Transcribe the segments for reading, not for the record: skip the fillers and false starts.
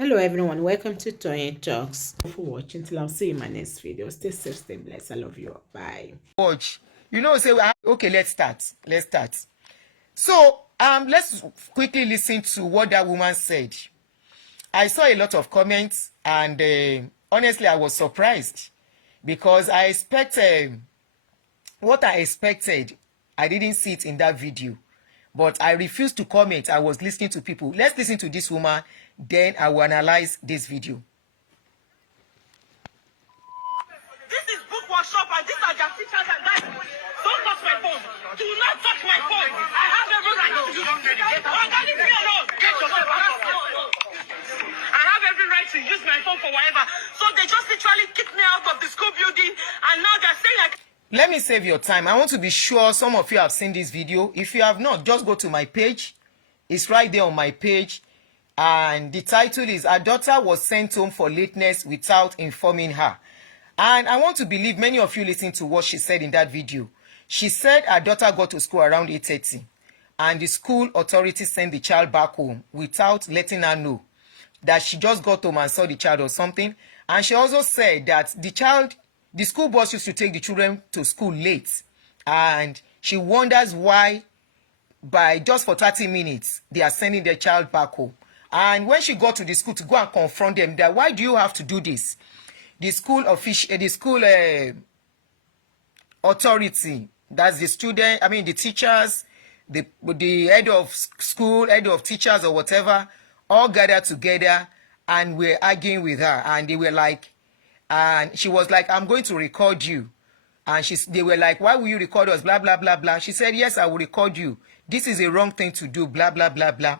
Hello everyone, welcome to Tony Talks. Thank you for watching. Till I'll see you in my next video. Stay safe, stay blessed. I love you. Bye. Watch. Say, okay, let's start. So, let's quickly listen to what that woman said. I saw a lot of comments, and honestly, I was surprised because I expected what I expected. I didn't see it in that video, but I refused to comment. I was listening to people. Let's listen to this woman, then I will analyze this video. This is book workshop, and these are their teachers and guys. Don't touch my phone. Do not touch my phone. I have every right to use it. Leave me alone. Get yourself out. I have every right to use my phone for whatever. So they just literally kicked me out of the school building, and now they're saying like. Let me save your time. I want to be sure some of you have seen this video. If you have not, just go to my page. It's right there on my page. And the title is, "Her daughter was sent home for lateness without informing her." And I want to believe many of you listened to what she said in that video. She said her daughter got to school around 8:30. And the school authorities sent the child back home without letting her know that she just got home and saw the child or something. And she also said that the school bus used to take the children to school late. And she wonders why by just for 30 minutes, they are sending their child back home. And when she got to the school to go and confront them, that why do you have to do this? The school authority, that's the teachers, the head of school, head of teachers or whatever, all gathered together and were arguing with her. And they were like, and she was like, "I'm going to record you." And they were like, "Why will you record us? Blah, blah, blah, blah." She said, "Yes, I will record you. This is a wrong thing to do, blah, blah, blah, blah."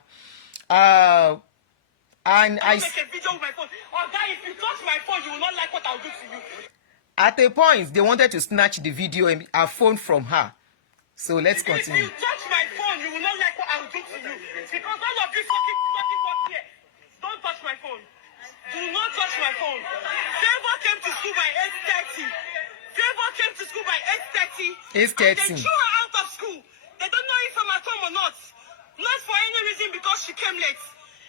And I make a video with my phone. Oh, guy, if you touch my phone, you will not like what I'll do to you. At a point, they wanted to snatch the video and her phone from her. So let's continue. If you touch my phone, you will not like what I'll do to you. Because all of you fucking bloody work here. Don't touch my phone. Do not touch my phone. Favor came to school by 8:30. Favor came to school by 8:30. 8:30. They threw her out of school. They don't know if I'm at home or not. Not for any reason because she came late.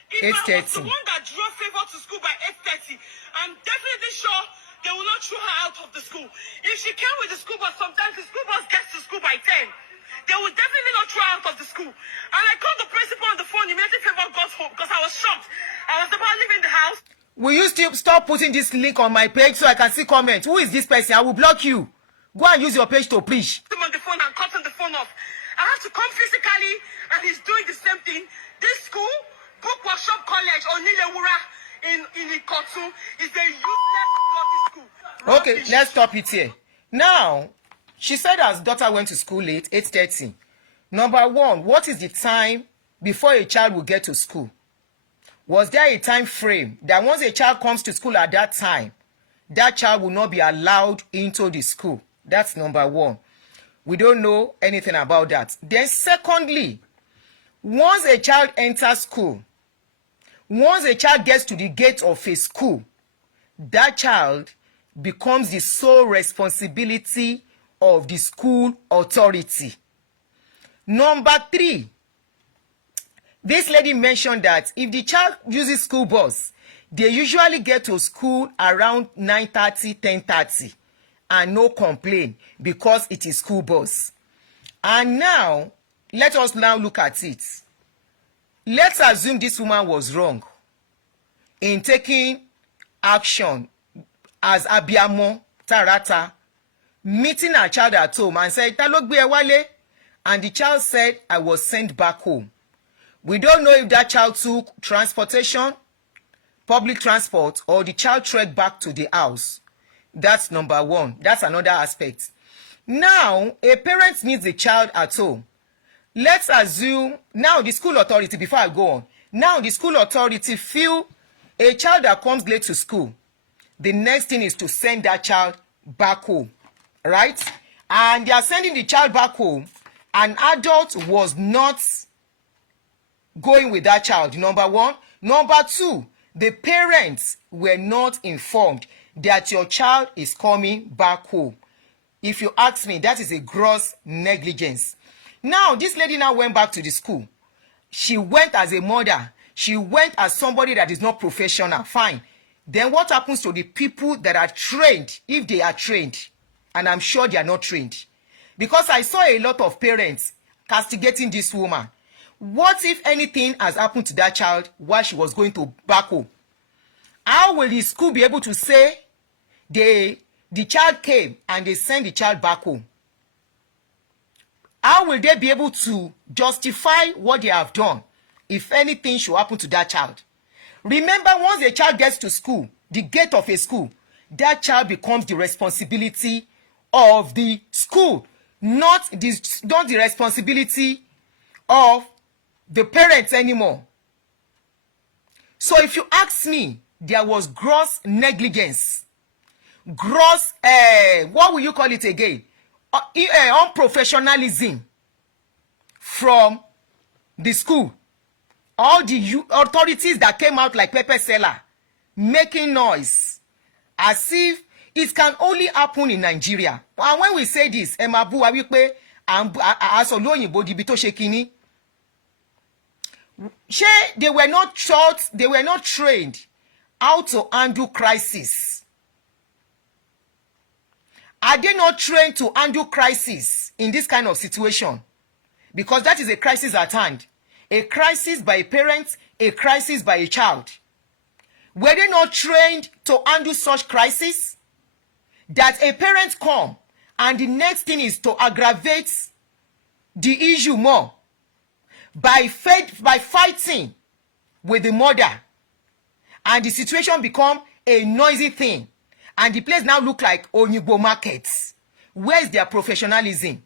If I was the one that drove Favor to school by 8:30, I'm definitely sure they will not throw her out of the school. If she came with the school bus, sometimes the school bus gets to school by 10. They will definitely not throw her out of the school. And I called the principal on the phone immediately Favor got home because I was shocked. I was about leaving the house. Will you still stop putting this link on my page so I can see comments? Who is this person? I will block you. Go and use your page to preach. I'm on the phone and cutting the phone off. I have to come physically, and he's doing the same thing. This school, Book Workshop College, Onilewura in Ikotu, is a useless bloody school. Okay, let's stop it here. Now, she said her daughter went to school late, 8:30. Number one, what is the time before a child will get to school? Was there a time frame that once a child comes to school at that time, that child will not be allowed into the school? That's number one. We don't know anything about that. Then secondly, once a child enters school, once a child gets to the gate of a school, that child becomes the sole responsibility of the school authority. Number three, this lady mentioned that if the child uses school bus, they usually get to school around 9:30, 10:30 and no complaint because it is school bus. And now, let us now look at it. Let's assume this woman was wrong in taking action as Abiamo Tarata, meeting her child at home and said, "Ta ló gbé ẹ wálé?" And the child said, "I was sent back home." We don't know if that child took transportation, public transport, or the child trekked back to the house. That's number one. That's another aspect. Now, a parent meets the child at home. Let's assume, now the school authority, before I go on, now the school authority feel a child that comes late to school, the next thing is to send that child back home, right? And they are sending the child back home. An adult was not going with that child, number one. Number two, the parents were not informed that your child is coming back home. If you ask me, that is a gross negligence. Now, this lady now went back to the school. She went as a mother. She went as somebody that is not professional. Fine. Then what happens to the people that are trained, if they are trained? And I'm sure they are not trained. Because I saw a lot of parents castigating this woman. What if anything has happened to that child while she was going to back home? How will the school be able to say the child came and they sent the child back home? How will they be able to justify what they have done if anything should happen to that child? Remember, once a child gets to school, the gate of a school, that child becomes the responsibility of the school, not the responsibility of the parents anymore. So if you ask me, there was gross negligence, gross, what will you call it again? Unprofessionalism from the school. All the authorities that came out like pepper seller, making noise, as if it can only happen in Nigeria. And when we say this, Emabu Awipe Asoloyinbo dibi to ṣe kíní. They were not taught, they were not trained how to handle crisis. Are they not trained to handle crisis in this kind of situation? Because that is a crisis at hand. A crisis by a parent, a crisis by a child. Were they not trained to handle such crisis? That a parent come and the next thing is to aggravate the issue more by fighting with the mother, and the situation become a noisy thing, and the place now look like Onyibo markets. Where is their professionalism?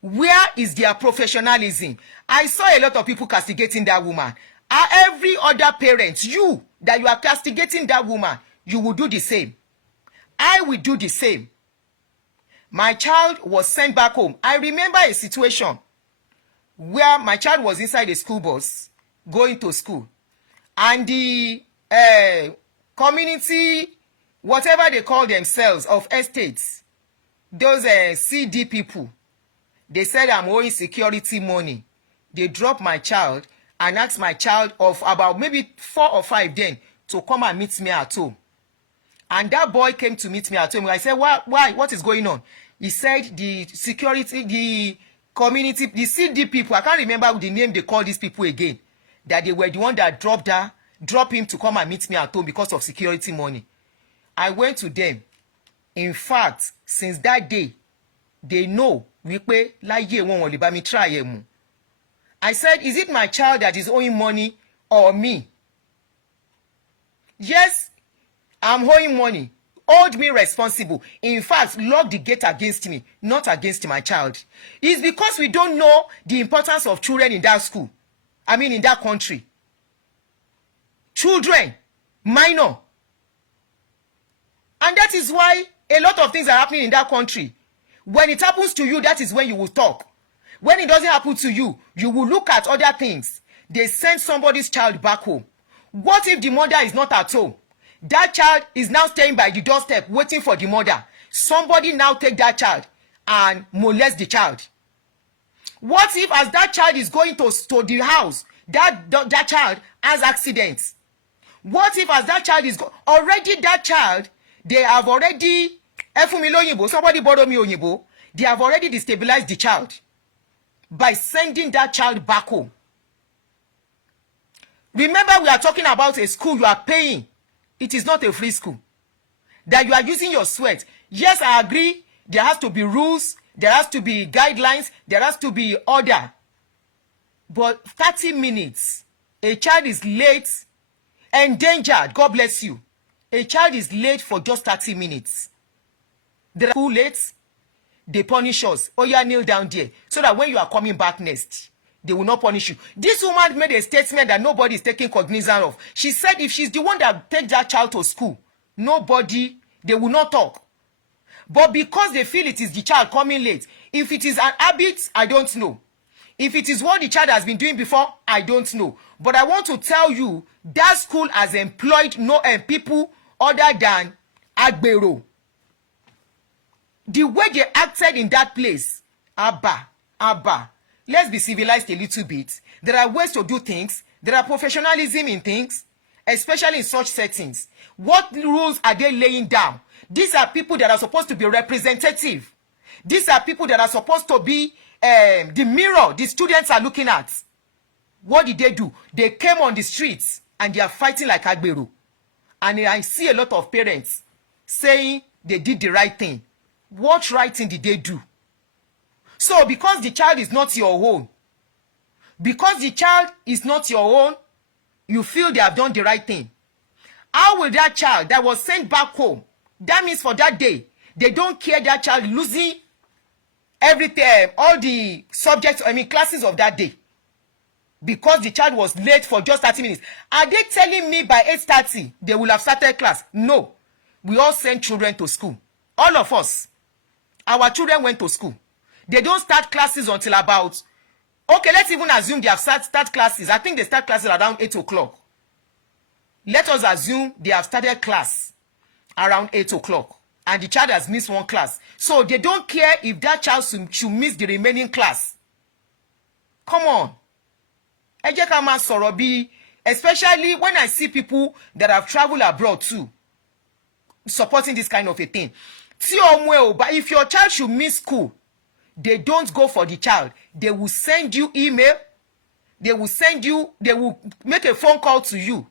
Where is their professionalism? I saw a lot of people castigating that woman. Every other parent, you that you are castigating that woman, you will do the same. I will do the same. My child was sent back home. I remember a situation where my child was inside a school bus going to school, and the community, whatever they call themselves, of estates, those CD people, they said I'm owing security money. They dropped my child and asked my child of about maybe 4 or 5 then to come and meet me at home. And that boy came to meet me at home. I said, why? What is going on? He said the security, the community, the CD people, I can't remember the name they call these people again, that they were the one that dropped him to come and meet me at home because of security money. I went to them. In fact, since that day, they know wípé láyé wọn ò lè bá mi try ẹ̀ mú. I said, is it my child that is owing money or me? Yes, I'm owing money. Hold me responsible. In fact, lock the gate against me, not against my child. It's because we don't know the importance of children in that school. I mean, in that country. Children, minor. And that is why a lot of things are happening in that country. When it happens to you, that is when you will talk. When it doesn't happen to you, you will look at other things. They send somebody's child back home. What if the mother is not at home? That child is now staying by the doorstep waiting for the mother. Somebody now take that child and molest the child. What if as that child is going to the house, that child has accidents? What if as that child is already that child, they have already, somebody borrow me Onyibo, they have already destabilized the child by sending that child back home. Remember, we are talking about a school you are paying. It is not a free school. That you are using your sweat. Yes, I agree. There has to be rules. There has to be guidelines. There has to be order. But 30 minutes, a child is late, endangered. God bless you. A child is late for just 30 minutes. They're too late. They punish us. Oh, yeah, kneel down there. So that when you are coming back next, they will not punish you. This woman made a statement that nobody is taking cognizance of. She said if she's the one that takes that child to school, nobody, they will not talk. But because they feel it is the child coming late, if it is an habit, I don't know. If it is what the child has been doing before, I don't know. But I want to tell you, that school has employed people other than Agbero. The way they acted in that place, Abba, Let's be civilized a little bit. There are ways to do things. There are professionalism in things, especially in such settings. What rules are they laying down? These are people that are supposed to be representative. These are people that are supposed to be the mirror the students are looking at. What did they do? They came on the streets and they are fighting like Agberu. And I see a lot of parents saying they did the right thing. What right thing did they do? So because the child is not your own, you feel they have done the right thing. How will that child that was sent back home, that means for that day, they don't care that child losing everything, all the subjects, classes of that day, because the child was late for just 30 minutes. Are they telling me by 8:30 they will have started class? No. We all send children to school. All of us. Our children went to school. They don't start classes until about, okay, let's even assume they have start classes. I think they start classes around 8 o'clock. Let us assume they have started class around 8 o'clock. And the child has missed one class. So they don't care if that child should miss the remaining class. Come on. Ẹ jẹ́ ká máa sọ̀rọ̀ bí, especially when I see people that have traveled abroad too, supporting this kind of a thing. But if your child should miss school, they don't go for the child. They will send you email. They will make a phone call to you.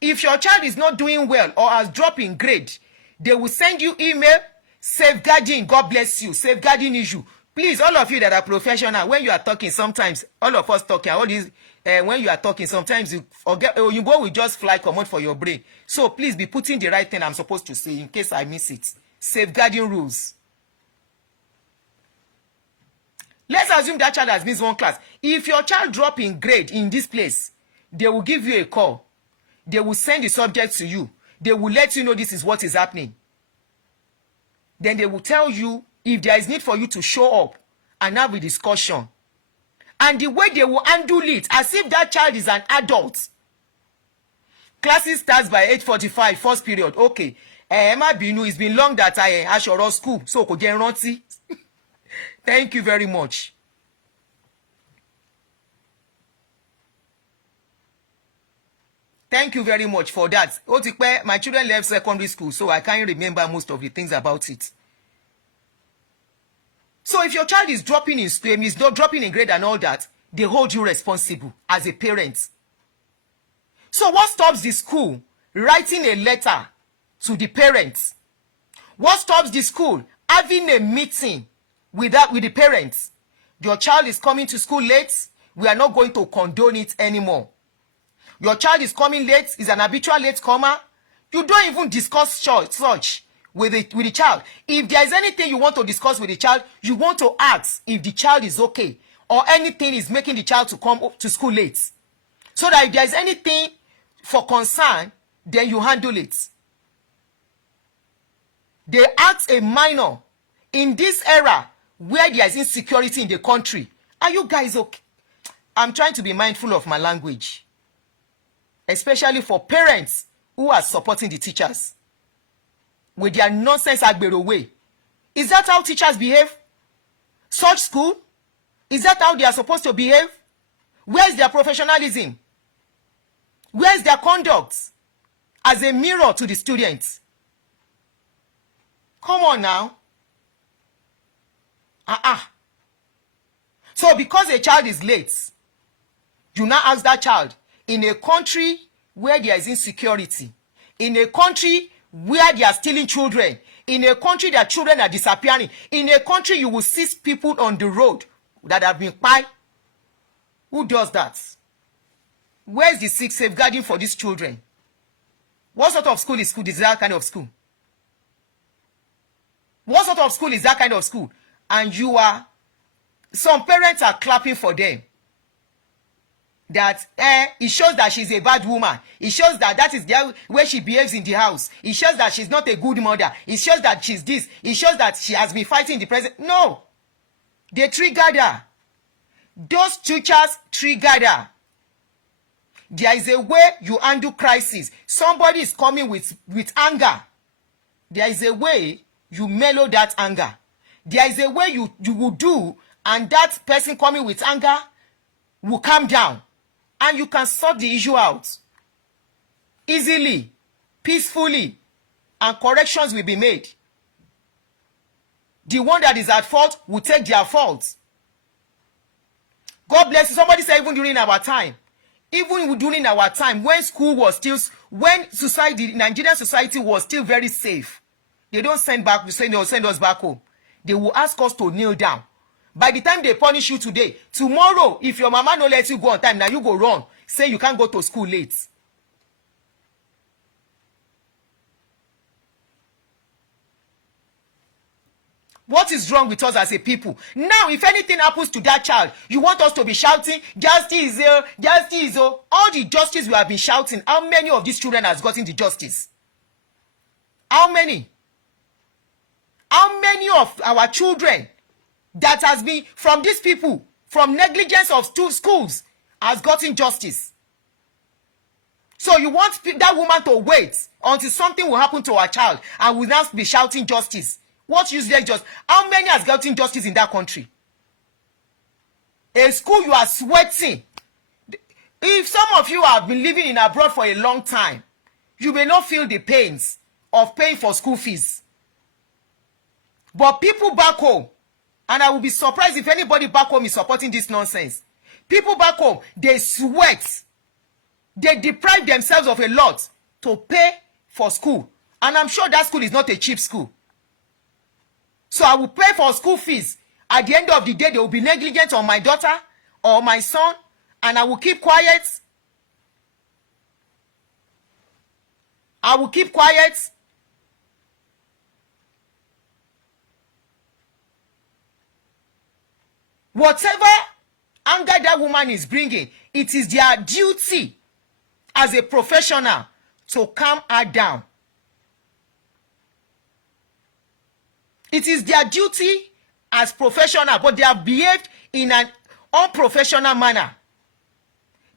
If your child is not doing well or has dropped in grade, they will send you email, safeguarding, God bless you, safeguarding issue. Please, all of you that are professional, when you are talking, sometimes, all of us talking, all these, when you are talking, sometimes you forget, you will just fly command for your brain. So please be putting the right thing I'm supposed to say in case I miss it. Safeguarding rules. Let's assume that child has missed one class. If your child drop in grade in this place, they will give you a call. They will send the subject to you. They will let you know this is what is happening. Then they will tell you if there is need for you to show up and have a discussion. And the way they will handle it, as if that child is an adult. Classes starts by 8:45, first period. Okay. Emma Binu, it's been long that I Ashoro school. So, kò jẹ́ rántí. Thank you very much. Thank you very much for that. My children left secondary school, so I can't remember most of the things about it. So if your child is dropping in school, is not dropping in grade and all that, they hold you responsible as a parent. So what stops the school writing a letter to the parents? What stops the school having a meeting with the parents? Your child is coming to school late. We are not going to condone it anymore. Your child is coming late, is an habitual late comer. You don't even discuss such with the child. If there is anything you want to discuss with the child, you want to ask if the child is okay or anything is making the child to come to school late. So that if there is anything for concern, then you handle it. They ask a minor in this era where there is insecurity in the country. Are you guys okay? I'm trying to be mindful of my language, especially for parents who are supporting the teachers with their nonsense Agbero way. Is that how teachers behave? Such school? Is that how they are supposed to behave? Where is their professionalism? Where is their conduct as a mirror to the students? Come on now. So because a child is late, you now ask that child in a country where there is insecurity, in a country where they are stealing children, in a country that children are disappearing, in a country you will see people on the road that have been pied. Who does that? Where is the safeguarding for these children? What sort of school is that kind of school? What sort of school is that kind of school? And some parents are clapping for them. That it shows that she's a bad woman. It shows that is the way she behaves in the house. It shows that she's not a good mother. It shows that she's this. It shows that she has been fighting the president. No. They triggered her. Those teachers triggered her. There is a way you handle crisis. Somebody is coming with anger. There is a way you mellow that anger. There is a way you will do and that person coming with anger will calm down, and you can sort the issue out easily, peacefully, and corrections will be made. The one that is at fault will take their fault. God bless you. Somebody said even during our time, when school was still, when society, Nigerian society was still very safe, they don't send us back home. They will ask us to kneel down. By the time they punish you today, tomorrow, if your mama no let you go on time, now you go run, say you can't go to school late. What is wrong with us as a people? Now, if anything happens to that child, you want us to be shouting, justice, justice. All the justice we have been shouting, how many of these children has gotten the justice? How many? How many of our children that has been from these people, from negligence of schools, has gotten justice? So you want that woman to wait until something will happen to her child and will now be shouting justice? What useless justice? How many has gotten justice in that country? A school you are sweating. If some of you have been living in abroad for a long time, you may not feel the pains of paying for school fees. But people back home, and I will be surprised if anybody back home is supporting this nonsense. People back home, they sweat. They deprive themselves of a lot to pay for school. And I'm sure that school is not a cheap school. So I will pay for school fees. At the end of the day, they will be negligent on my daughter or my son, and I will keep quiet. I will keep quiet. Whatever anger that woman is bringing, it is their duty as a professional to calm her down. It is their duty as professional, but they have behaved in an unprofessional manner.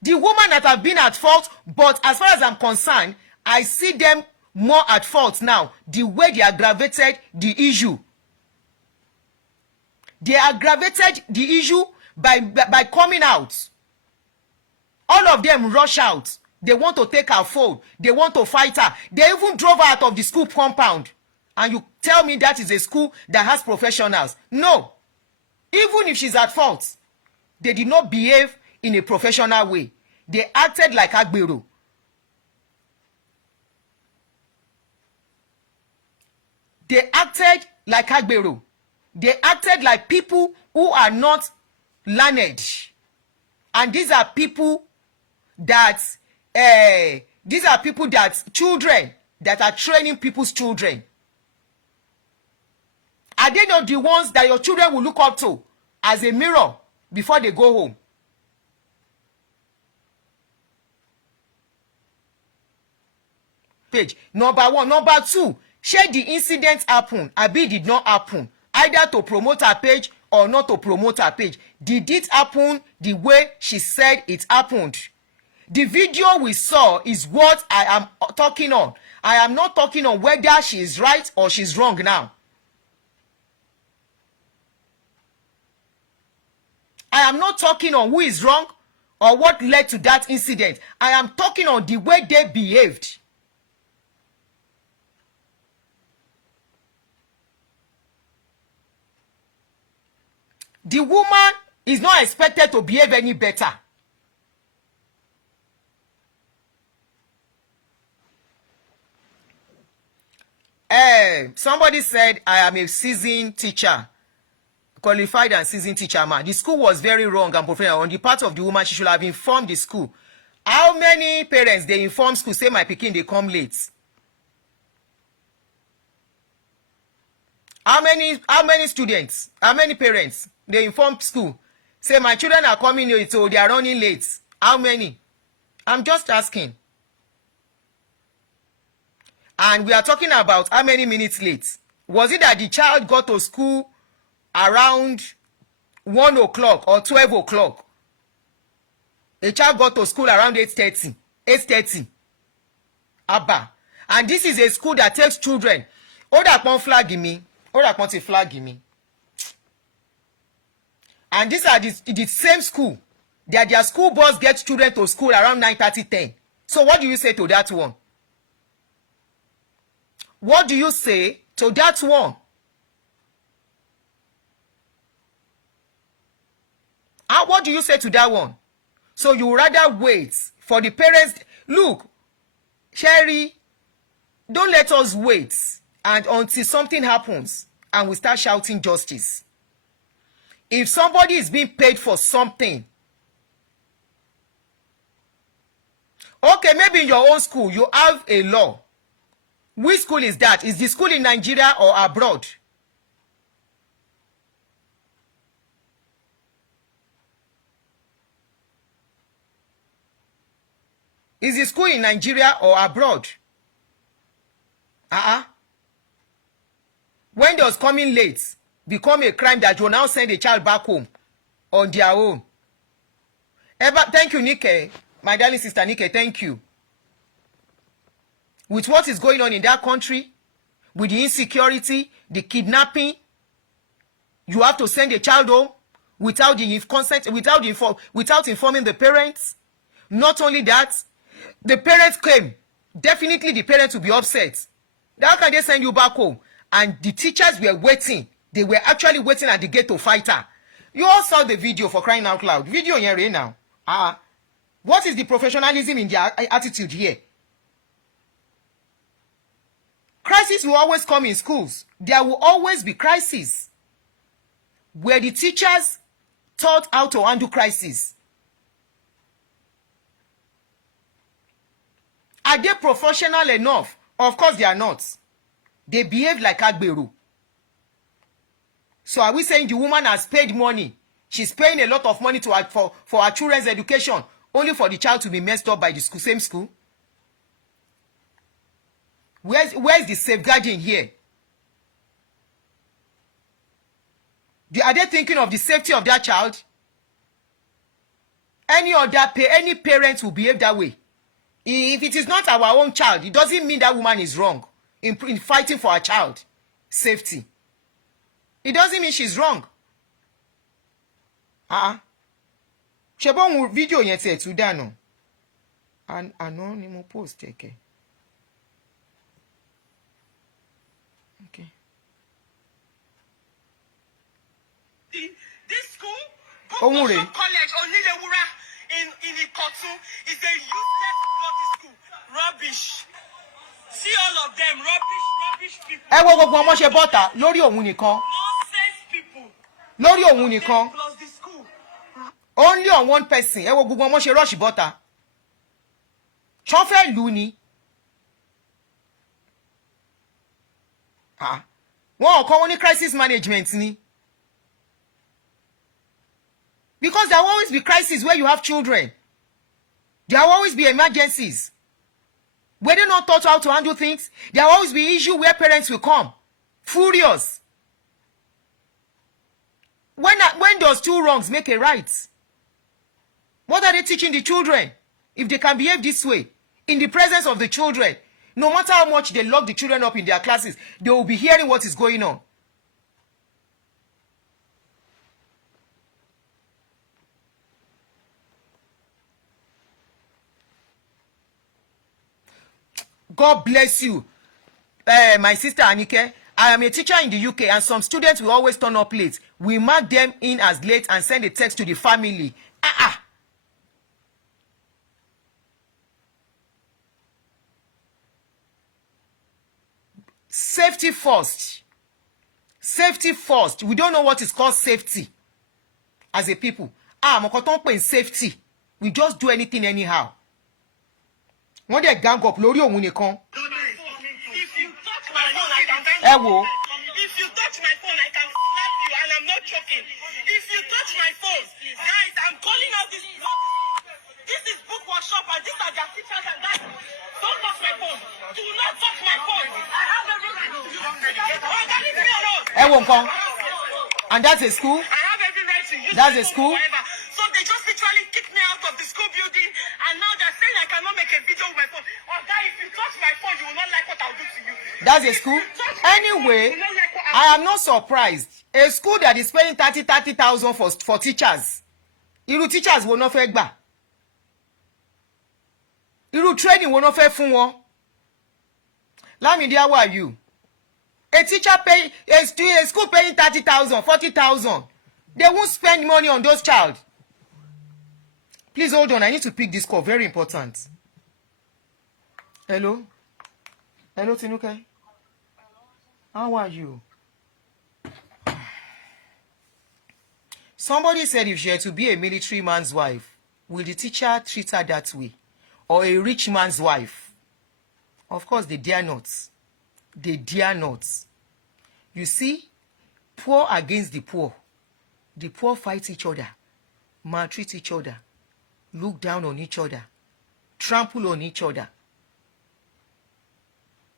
The woman that have been at fault, but as far as I'm concerned, I see them more at fault now, the way they aggravated the issue. They aggravated the issue by coming out. All of them rush out. They want to take her phone. They want to fight her. They even drove her out of the school compound. And you tell me that is a school that has professionals. No. Even if she's at fault, they did not behave in a professional way. They acted like agbero. They acted like agbero. They acted like people who are not learned. And these are people that children that are training people's children. Are they not the ones that your children will look up to as a mirror before they go home? Page. Number 1. Number 2. Share the incident happen. Abi did not happen. Either to promote her page or not to promote her page. Did it happen the way she said it happened? The video we saw is what I am talking on. I am not talking on whether she is right or she's wrong now. I am not talking on who is wrong or what led to that incident. I am talking on the way they behaved. The woman is not expected to behave any better. Somebody said, I am a seasoned teacher. Qualified and seasoned teacher, man. The school was very wrong and professional. On the part of the woman, she should have informed the school. How many parents they inform school, say my pikin they come late? How many students, how many parents they inform school, say my children are coming late, so they are running late? How many? I'm just asking. And we are talking about how many minutes late. Was it that the child got to school around 1 o'clock or 12 o'clock? A child got to school around 8:30. 8:30. Abba. And this is a school that takes children. Oh, that one flag me. Oh, that one flag me. And these are the same school. Their school bus gets children to school around 9:30, 10. So what do you say to that one? What do you say to that one? And what do you say to that one? So you rather wait for the parents. Look, Sherry, don't let us wait and until something happens and we start shouting justice. If somebody is being paid for something, okay, maybe in your own school you have a law. Which school is that? Is the school in Nigeria or abroad? Is the school in Nigeria or abroad? When does coming late become a crime that you now send a child back home on their own? Thank you, Nike. My darling sister Nike, thank you. With what is going on in that country, with the insecurity, the kidnapping, you have to send a child home without the consent, without informing the parents. Not only that, the parents came. Definitely the parents will be upset. How can they send you back home? And the teachers were waiting. They were actually waiting at the gate to fight her. You all saw the video, for crying out loud. Video here now. What is the professionalism in their attitude here? Crisis will always come in schools. There will always be crisis. Where the teachers taught how to handle crisis. Are they professional enough? Of course they are not. They behave like Agberu. So are we saying the woman has paid money? She's paying a lot of money to for her children's education, only for the child to be messed up by the school, same school? Where's the safeguarding here? Are they thinking of the safety of that child? Any parent will behave that way. If it is not our own child, it doesn't mean that woman is wrong in fighting for her child safety. It doesn't mean she's wrong. Ṣé bọ́n video yẹn tiẹ̀ tún dànù? Àná ni mo post ẹ̀kẹ́. Okay. This school, Bukosho College, Onilewura in Ikotu, is a useless bloody school. Rubbish. See all of them, rubbish people. Ẹ wo gbogbo ọmọ ṣe bọ́ta lórí òun nìkan. Nonsense people. Lórí òun nìkan. Plus the school. Only on one person. Ẹ wo gbogbo ọmọ ṣe rush bọ́ta. Ṣọ́ fẹ́ lù ni. Wọ́n kọ́ wọn ní crisis management ni. Because there will always be crises where you have children. There will always be emergencies. Were they not taught how to handle things? There will always be issues where parents will come furious. When does two wrongs make a right? What are they teaching the children? If they can behave this way, in the presence of the children, no matter how much they lock the children up in their classes, they will be hearing what is going on. God bless you. My sister Anike, I am a teacher in the UK and some students will always turn up late. We mark them in as late and send a text to the family. Safety first. Safety first. We don't know what is called safety as a people. Moko tó ń pè safety. We just do anything anyhow. Wọ́n dẹ̀ gang up lórí òun nìkan. If you touch my phone, I can Ẹ wo. If you touch my phone, I can slap you and I'm not joking. If you touch my phone, guys, I'm calling out this. This is book workshop and these are their teachers and guys. Don't touch my phone. Do not touch my phone. I have every right to use it. Ẹ wo nǹkan. And that's a school? I have every right to use That's my a phone school? forever. So they just literally kicked me out of the school building and now they're saying I cannot make a video with my phone. Oh, guy, if you touch my phone, you will not like what I'll do to you. That's a school? Anyway, I am not surprised. A school that is paying 30,000 for teachers. Irú teachers wo no fẹ́ gbà. Irú training wo no fẹ́ fún wọn. Lamidi, how are you? A teacher pay a school paying 30,000, 40,000. They won't spend money on those child. Please hold on. I need to pick this call. Very important. Hello? Hello, Tinuke? How are you? Somebody said if she had to be a military man's wife, will the teacher treat her that way? Or a rich man's wife? Of course, they dare not. They dare not. You see, poor against the poor. The poor fight each other, maltreat each other, look down on each other, trample on each other.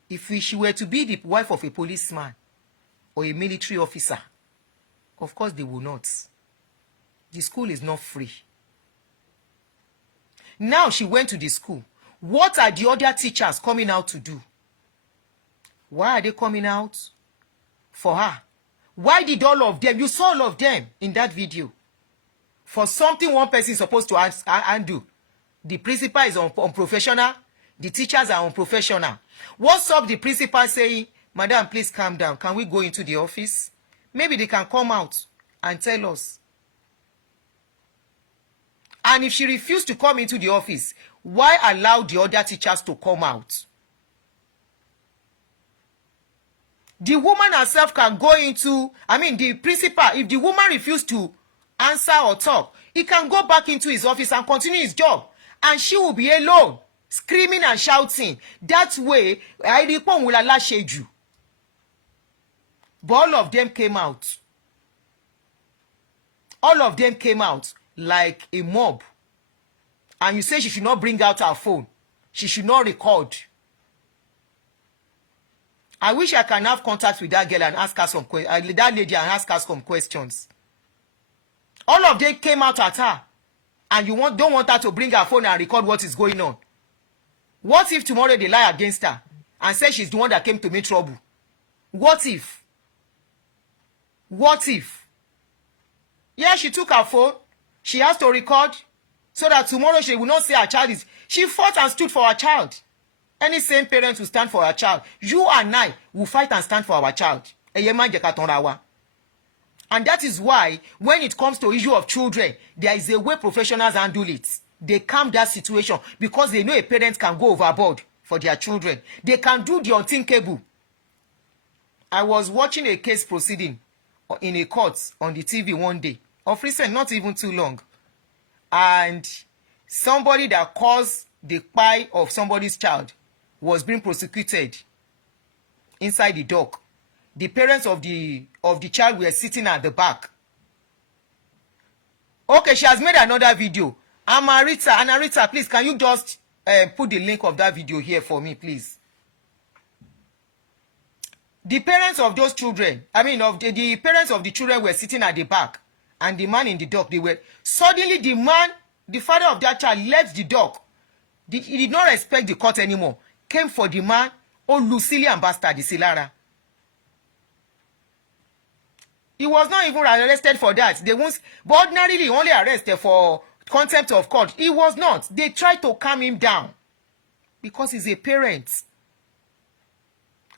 If she were to be the wife of a policeman or a military officer, of course they will not. The school is not free. Now she went to the school. What are the other teachers coming out to do? Why are they coming out? For her. Why did all of them, you saw all of them in that video, for something one person is supposed to undo? The principal is unprofessional, the teachers are unprofessional. What's up the principal saying, madam, please calm down, can we go into the office? Maybe they can come out and tell us. And if she refused to come into the office, why allow the other teachers to come out? The woman herself can go into, the principal, if the woman refused to answer or talk, he can go back into his office and continue his job. And she will be alone, screaming and shouting. That way, Airipon will allow you. But all of them came out. All of them came out like a mob. And you say she should not bring out her phone. She should not record. I wish I can have contact with that girl and ask her some questions. That lady and ask her some questions. All of them came out at her. And you don't want her to bring her phone and record what is going on. What if tomorrow they lie against her and say she's the one that came to make trouble? What if? What if? Yeah, she took her phone. She has to record so that tomorrow she will not say her child is... She fought and stood for her child. Any same parent will stand for her child. You and I will fight and stand for our child. And that is why, when it comes to issue of children, there is a way professionals handle it. They calm that situation because they know a parent can go overboard for their children. They can do the unthinkable. I was watching a case proceeding in a court on the TV one day, of recent, not even too long. And somebody that caused the pie of somebody's child was being prosecuted inside the dock. The parents of the child were sitting at the back. Okay, she has made another video. Anarita, please, can you just put the link of that video here for me, please? The parents of those children, the parents of the children were sitting at the back, and the man in the dock, suddenly the father of that child left the dock. He did not respect the court anymore. Came for the man, Lucille and Bastard Silara. He was not even arrested for that. But ordinarily only arrested for contempt of court. He was not. They tried to calm him down because he's a parent.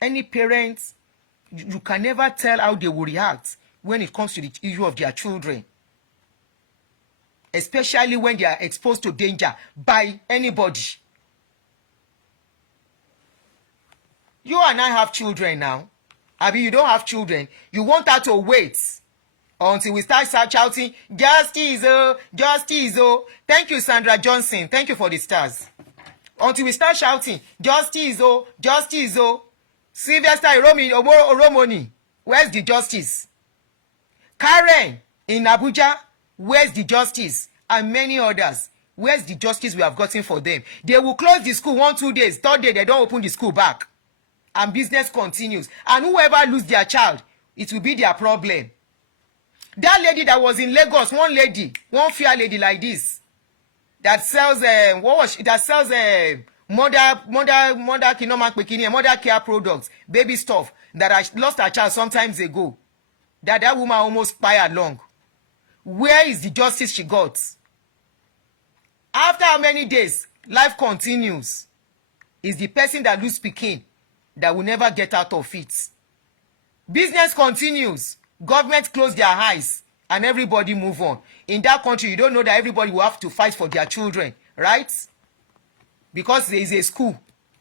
Any parent, you can never tell how they will react when it comes to the issue of their children. Especially when they are exposed to danger by anybody. You and I have children now. You don't have children. You want her to wait until we start shouting, justice, oh, justice, oh. Thank you, Sandra Johnson. Thank you for the stars. Until we start shouting, justice, oh, justice, oh. Sylvester Oromoni, where's the justice? Karen in Abuja, where's the justice? And many others, where's the justice we have gotten for them? They will close the school 1-2 days. Third day, they don't open the school back. And business continues. And whoever lose their child, it will be their problem. That lady that was in Lagos, one fair lady like this, that sells mother care products, baby stuff, that I lost her child some times ago. that woman almost expired long. Where is the justice she got? After how many days? Life continues. It's the person that lose pikin that will never get out of it. Business continues. Government close their eyes and everybody move on. In that country, you don't know that everybody will have to fight for their children, right? Because there is a school,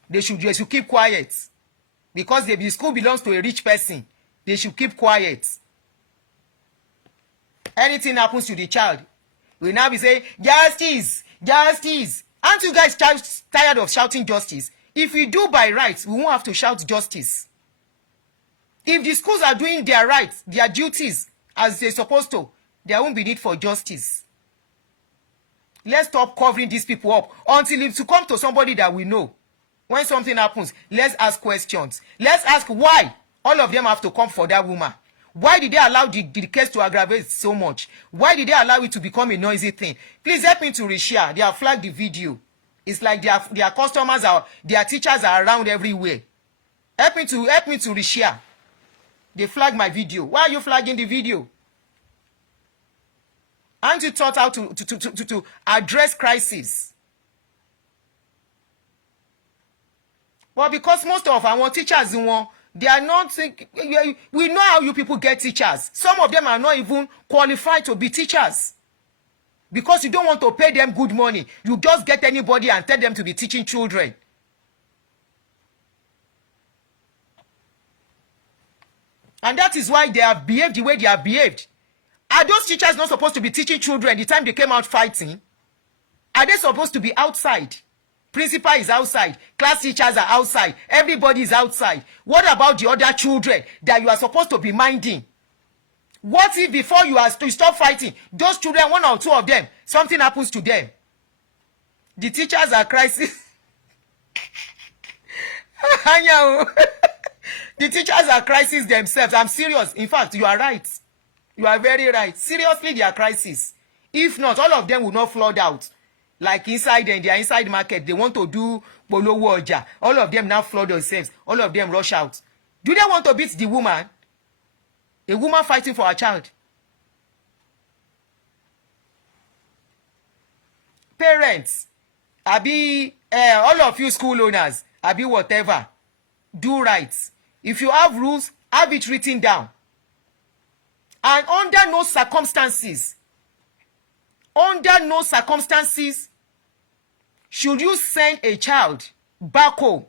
they should keep quiet. Because the school belongs to a rich person, they should keep quiet. Anything happens to the child, we now be saying, justice, justice. Aren't you guys tired of shouting justice? If we do by rights, we won't have to shout justice. If the schools are doing their rights, their duties, as they're supposed to, there won't be need for justice. Let's stop covering these people up until it's to come to somebody that we know. When something happens, let's ask questions. Let's ask why all of them have to come for that woman. Why did they allow the case to aggravate so much? Why did they allow it to become a noisy thing? Please help me to reshare. They have flagged the video. It's like their customers are, their teachers are around everywhere. Help me to reshare. They flagged my video. Why are you flagging the video? Aren't you taught how to address crisis? Well, because most of our teachers, they are not, we know how you people get teachers. Some of them are not even qualified to be teachers. Because you don't want to pay them good money. You just get anybody and tell them to be teaching children. And that is why they have behaved the way they have behaved. Are those teachers not supposed to be teaching children the time they came out fighting? Are they supposed to be outside? Principal is outside. Class teachers are outside. Everybody is outside. What about the other children that you are supposed to be minding? What if before you stop fighting, those children, one or two of them, something happens to them? The teachers are crisis. The teachers are crisis themselves. I'm serious. In fact, you are right. You are very right. Seriously, they are crisis. If not, all of them will not flood out. Like inside in their inside market, they want to do polowo oja. All of them now flood themselves. All of them rush out. Do they want to beat the woman? A woman fighting for her child. Parents, all of you school owners, whatever, do right. If you have rules, have it written down. And under no circumstances, should you send a child back home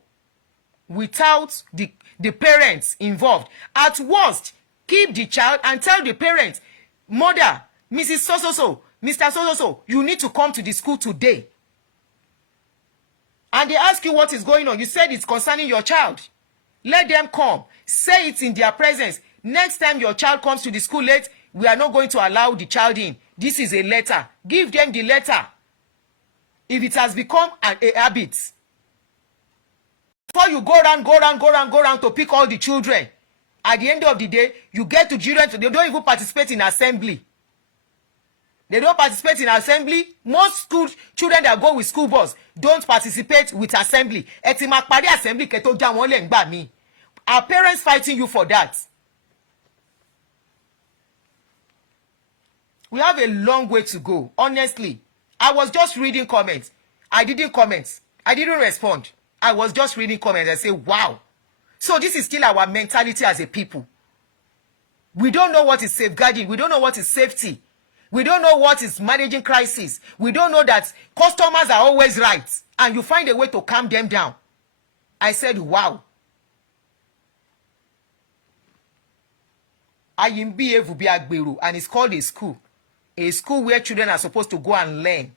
without the parents involved. At worst, keep the child and tell the parents, mother, Mrs. So-so-so, Mr. So-so-so, you need to come to the school today. And they ask you what is going on. You said it's concerning your child. Let them come. Say it in their presence. Next time your child comes to the school late, we are not going to allow the child in. This is a letter. Give them the letter. If it has become a habit. Before you go around to pick all the children, at the end of the day, you get to children, they don't even participate in assembly. They don't participate in assembly. Most school children that go with school bus don't participate with assembly. Assembly keto ja won le ngba mi. Are parents fighting you for that? We have a long way to go. Honestly, I was just reading comments. I didn't comment. I didn't respond. I was just reading comments and say, wow. So this is still our mentality as a people. We don't know what is safeguarding. We don't know what is safety. We don't know what is managing crisis. We don't know that customers are always right. And you find a way to calm them down. I said, wow. Ayimbi Evubi Agberu, and it's called a school. A school where children are supposed to go and learn.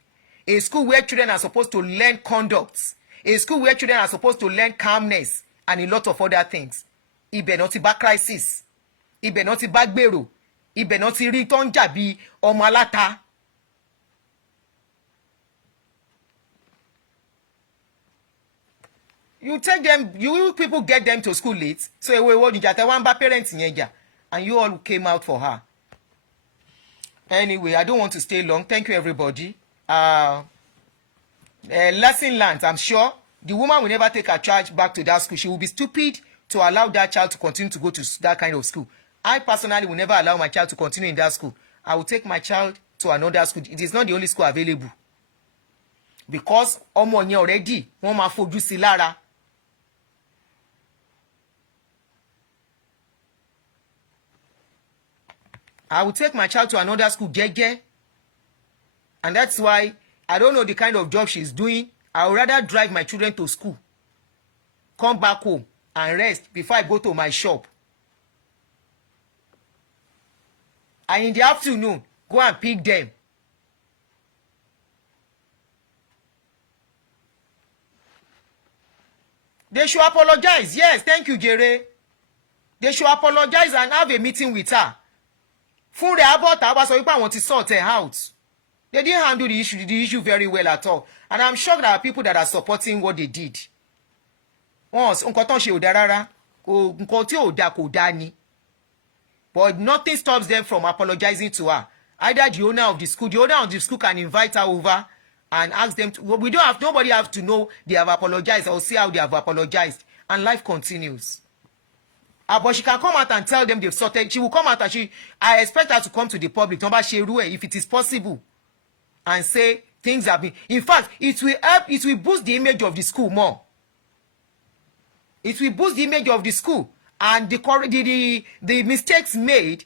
A school where children are supposed to learn conduct. A school where children are supposed to learn calmness and a lot of other things. Ibẹ̀ náà ti bá crisis. Ibẹ̀ náà ti bá gbèrò. Ibẹ̀ náà ti rí tó ń jà bí ọmọ aláta. You take them, you people get them to school late. So ewe wo nìjà tẹ́ wá ń bá parents yẹn jà. And you all came out for her. Anyway, I don't want to stay long. Thank you, everybody. Lesson learned. I'm sure the woman will never take her child back to that school. She will be stupid to allow that child to continue to go to that kind of school. I personally will never allow my child to continue in that school. I will take my child to another school. It is not the only school available. Because ọmọ yẹn already wọ́n máa fojú sí lára. I will take my child to another school, jẹ́jẹ́. And that's why I don't know the kind of job she's doing. I would rather drive my children to school, come back home and rest before I go to my shop. And in the afternoon, go and pick them. They should apologize. Yes, thank you, Jere. They should apologize and have a meeting with her. Fún rẹ̀ abọ́ta wá sọ wípé àwọn ti sort her out. They didn't handle the issue very well at all. And I'm sure there are people that are supporting what they did. Once, nǹkan tán ṣe ò dá rárá. Nǹkan tí ò dá kò dá ni. But nothing stops them from apologizing to her. Either the owner of the school can invite her over and ask them to, nobody have to know they have apologized or see how they have apologized. And life continues. But she can come out and tell them they've sorted. She will come out and I expect her to come to the public, if it is possible, and say things have been. In fact, it will help, it will boost the image of the school more. It will boost the image of the school. And the mistakes made,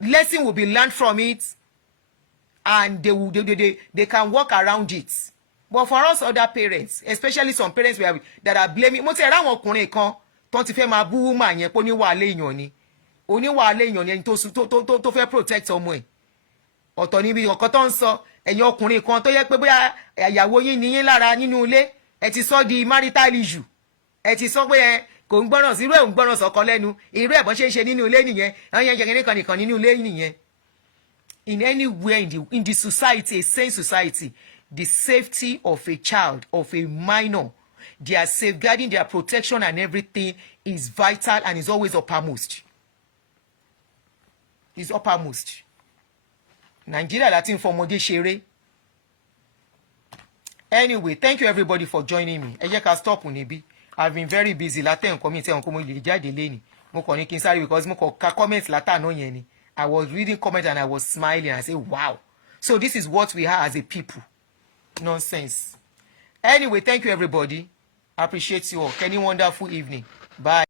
lesson will be learned from it, and they can work around it. But for us other parents, especially some parents that are blaming, mo ti ra àwọn ọkùnrin kan tó ti fẹ́ máa bú woman yẹn pé oníwàálé èèyàn ni oníwàálé èèyàn ni ẹni tó fẹ́ protect ọmọ ẹ̀. Ọ̀tọ̀ níbi ọ̀kan tó ń sọ ẹ̀yin ọkùnrin kan tó yẹ pé bóyá ìyàwó yín ní yín lára nínú ilé ẹ ti sọ di marital issue, ẹ ti sọ pé kò ń gbọ́ràn sí irú ẹ̀ ń gbọ́ràn sọ̀kọ lẹ́nu irú ẹ̀bọ́n ṣe ń ṣe nínú ilé nìyẹn ẹ̀yìn ẹ̀yìn nìkan nínú ilé nìyẹn. In anywhere in the society, a sane society, the safety of a child, of a minor, their safeguarding, their protection and everything is vital and is always uppermost. Is uppermost. Nigeria Latin for ọmọdé ṣeré. Anyway, thank you everybody for joining me. Ẹ jẹ́ ká stop níbí. I've been very busy látẹ̀ nǹkan mi tẹ̀ nǹkan mo lè jáde léni. Mo kàn ní kí n sáré because mo kàn ka comment látàná yẹn ni. I was reading comment and I was smiling. I say, wow. So this is what we are as a people. Nonsense. Anyway, thank you everybody. I appreciate you all. Any wonderful evening. Bye.